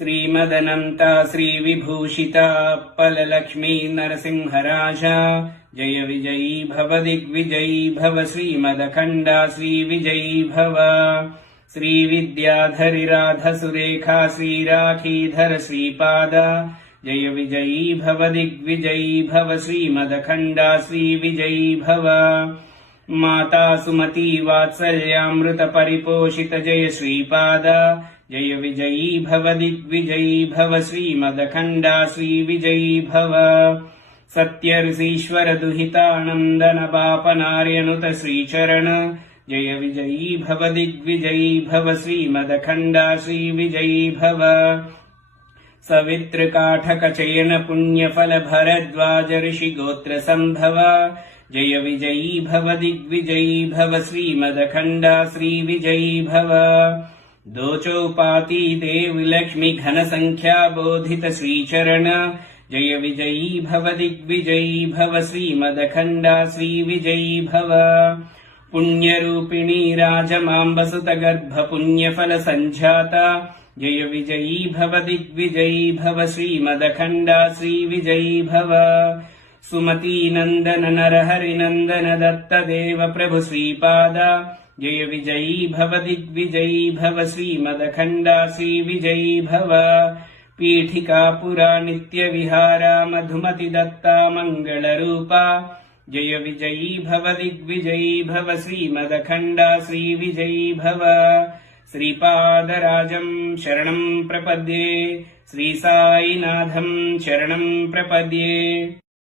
श्रीमदनन्ता श्रीविभूषिता पललक्ष्मी नरसिंहराजा जय विजयी भव दिग्विजयी भव श्रीमदखण्डा श्रीविजयी भव श्रीविद्याधरि राधसुरेखा श्रीराखीधर श्रीपाद जय विजयी भव दिग्विजयी भव श्रीमदखण्डा श्रीविजयी भव माता सुमती वात्सल्यामृत परिपोषित जय श्रीपाद जय विजयी भव दिग्विजयी भव श्रीमदखण्डा श्रीविजयी भव सत्यऋषीश्वर दुहितानन्दन पापनार्यनुत श्रीचरण जय विजयी भव दिग्विजयी भव श्रीमदखण्डा श्रीविजयी भव सवितृकाठक चयन पुण्यफल भरद्वाज ऋषि गोत्र संभव जय विजयी भव दिग्विजयी भव श्रीमदखण्डा श्रीविजयी भव दोचौपाती देवि लक्ष्मी घन संख्या बोधित श्रीचरण जय विजयी भव दिग्विजयी भव श्रीमदखण्डा श्रीविजयी भव पुण्यरूपिणी राजमाम्बसुत गर्भ पुण्यफल संजाता जय विजयी भव दिग्विजयी भव श्रीमदखण्डा श्रीविजयी भव सुमती नंदन नरहरि नंदन दत्त देव प्रभु श्रीपाद जय विजयी भव दिग्विजयी भव श्रीमदखण्डा श्रीविजयी भव पीठिका पुरा नित्य विहारा मधुमति दत्ता मंगल रूपा जय विजयी भव दिग्विजयी भव श्रीमदखण्डा श्रीविजयी भव श्रीपादराजं शरणं प्रपद्ये श्री साईनाथं शरणं प्रपद्ये।